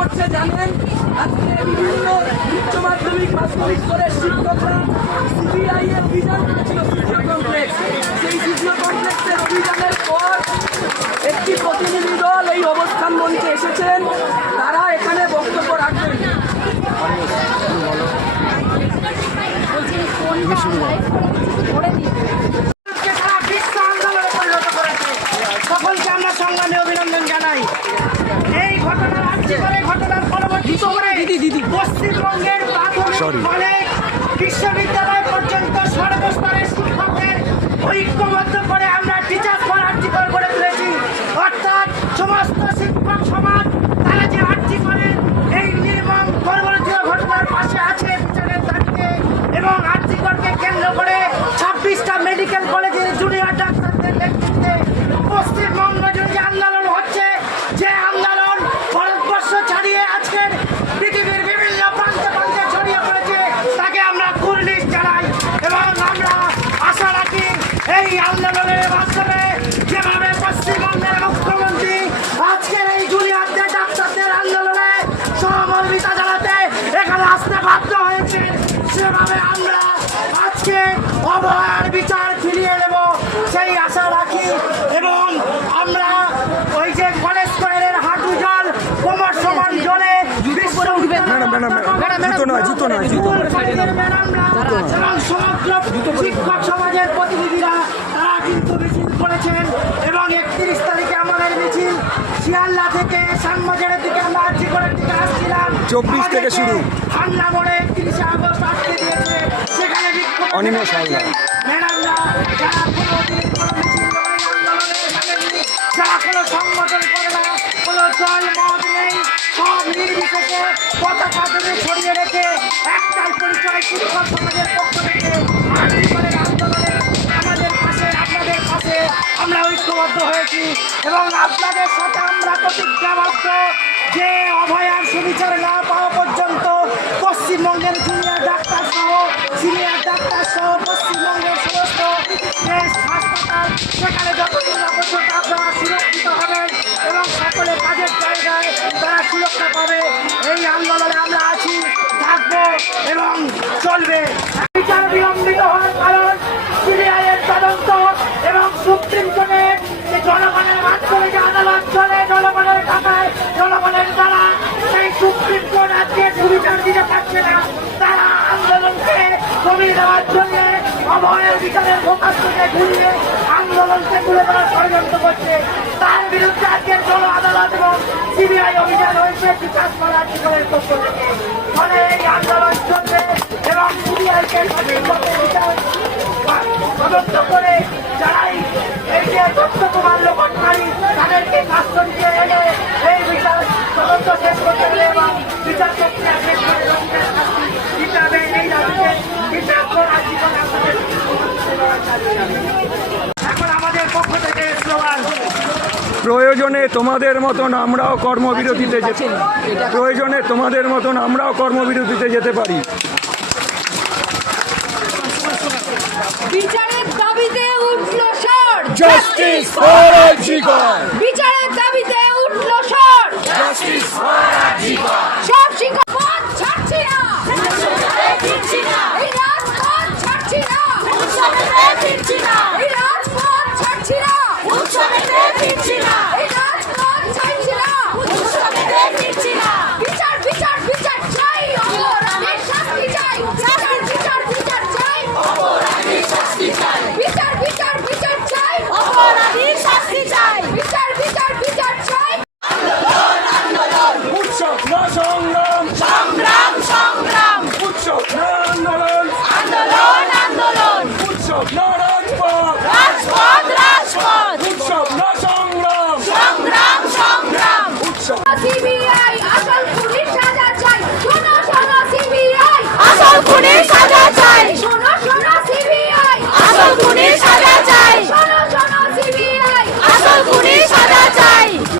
করছে জানেন? আজকে বিভিন্ন উচ্চ মাধ্যমিক মাধ্যমিক করে শিক্ষকরা সিবিআই এর অভিযান করেছিল সিজিও কমপ্লেক্স সেই সিজিও কমপ্লেক্সের অভিযানের পর একটি প্রতিনিধি দল এই অবস্থান মঞ্চে এসেছেন। তারা এখানে বক্তব্য রাখবেন। সকলকে আমরা সম্মানে অভিনন্দন জানাই। কলেজ বিশ্ববিদ্যালয় পর্যন্ত সর্বস্তরের শিক্ষকদের ঐক্যবদ্ধ করে আমরা টিচার্স ফর আর্টিকল করে তুলেছি অর্থাৎ সমস্ত শিক্ষক সমাজ তারা যে আর্জি করেন এই নির্মম পরবর্তীয় ঘটনার পাশে আছে বিচারের দাবিতে এবং আর্জিকরকে কেন্দ্র করে ছাব্বিশটা মেডিকেল কলেজের জুনিয়র ডাক্তারদের নেতৃত্বে পশ্চিমবঙ্গ জুড়ে যে আন্দোলন হচ্ছে যে আন্দোলন ভারতবর্ষ ছাড়িয়ে আজকের পৃথিবীর বিভিন্ন প্রান্তে প্রান্তে ছড়িয়ে পড়েছে তাকে আমরা কুর্নিশ জানাই এবং আমরা আশা রাখি এই আন্দোলনের মাধ্যমে যেভাবে পশ্চিমবঙ্গের মুখ্যমন্ত্রী আজকের এই জুনিয়রদের ডাক্তারদের আন্দোলনে সহমর্মিতা জানাতে এখানে আসতে বাধ্য হয়েছে সেভাবে আমরা আজকে অভয়ার বিচার ফিরিয়ে নেব সেই আশা রাখি। এবং আমরা ওই যে কলেজ স্কোয়ারের হাঁটু জল কোমর সমান জলে সমগ্র শিক্ষক সমাজের প্রতিনিধিরা তারা কিন্তু মিছিল করেছেন এবং শিয়ালদা থেকে শ্যামবাজারের দিকে আমরা আর্জি দিকে আসছিলাম 24 থেকে শুরু। ঠান্ডা মোড়ে একত্রিশে আগস্ট আটকে দিয়েছে সেখানে অনিমেষ হালদার। ম্যাডামরা যারা কোনো দিন কোনো মিছিল লড়াই আন্দোলনে থাকেননি, যারা কোনো সংগঠন করে না কোনো দল মত নেই সব নির্বিশেষে পতাকা ধরে ছড়িয়ে রেখে একটাই পরিচয় শিক্ষক সমাজের পক্ষ থেকে হয়েছি এবং আপনাদের সাথে আমরা প্রতিজ্ঞাবদ্ধ যে অভয়ার সুবিচার না পাওয়া পর্যন্ত পশ্চিমবঙ্গের জুনিয়র ডাক্তার সহ সিনিয়র ডাক্তার সহ, পশ্চিমবঙ্গের সমস্ত হাসপাতাল সেখানে যতদিন না পর্যন্ত আপনারা সুরক্ষিত হবেন এবং সকলে কাজের জায়গায় তারা সুরক্ষা পাবে। এই আন্দোলনে আমরা আছি, থাকব এবং চলবে। সুপ্রিম কোর্ট আজকে সুবিচার দিতে পারছে না। তারা আন্দোলনকে কমিয়ে দেওয়ার জন্য অভয়ের বিচারের ফোকাস থেকে ঘুরিয়ে আন্দোলনকে তুলে ধরার ষড়যন্ত্র করছে। তার বিরুদ্ধে আজকের জন আদালত এবং সিবিআই অভিযান হয়েছে। বিকাশ করার জীবনের পক্ষ থেকে। ফলে এই আন্দোলন চলবে এবং সঠিক মতো বিচার তদন্ত করে যারাই এই যে তথ্য প্রমাণ লোকনকারী তাদেরকে কাস্টডিতে এনে এই বিচার তদন্ত শেষ করতে হবে এবং বিচার প্রক্রিয়া শেষ করে রোগীদের শাস্তি দিতে হবে এই দাবিতে বিচার করার জীবন আমাদের চালিয়ে যাবে। এখন আমাদের পক্ষ থেকে স্লোগান প্রয়োজনে তোমাদের মতন আমরাও কর্মবিরতিতে যেতে প্রয়োজনে তোমাদের মতন আমরাও কর্মবিরতিতে যেতে পারি। বিচারের দাবিতে উঠল স্বর। জাস্টিস ফর আরজিকর বিচারের দাবিতে উঠল স্বর। জাস্টিস ফর আরজিকর সব শিক্ষক ছাড়ছি না। এই রাজপথ ছাড়ছি না। এই সংগ্রাম